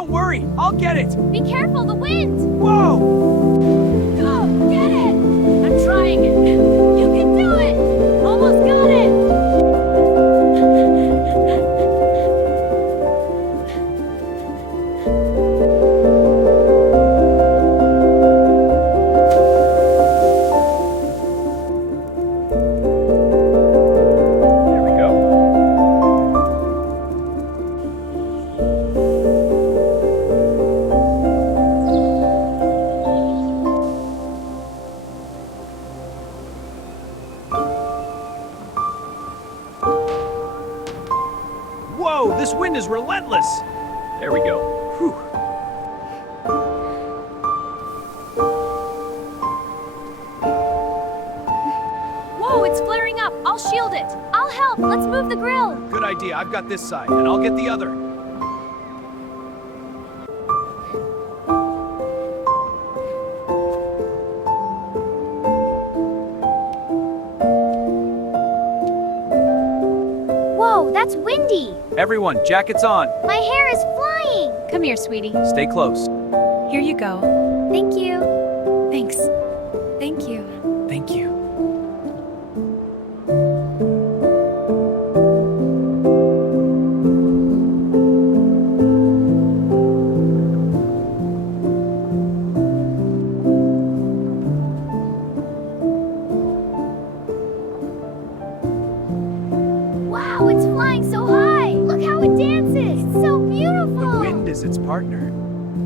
Don't worry, I'll get it. Be careful, the wind! Whoa! Go, get it! I'm trying it. You can do it! Almost got it! There we go. Whoa, this wind is relentless. There we go. Whew. Whoa, it's flaring up. I'll shield it. I'll help. Let's move the grill. Good idea. I've got this side, and I'll get the other. Whoa, that's windy. Everyone, jackets on. My hair is flying. Come here, sweetie. Stay close. Here you go. Thank you. Thanks. Thank you. Thank you. Wow, it's flying so high. Look how it dances. It's so beautiful. The wind is its partner.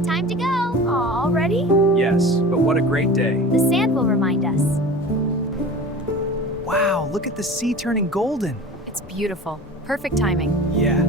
Time to go. Aw, ready? Yes, but what a great day. The sand will remind us. Wow, look at the sea turning golden. It's beautiful. Perfect timing. Yeah.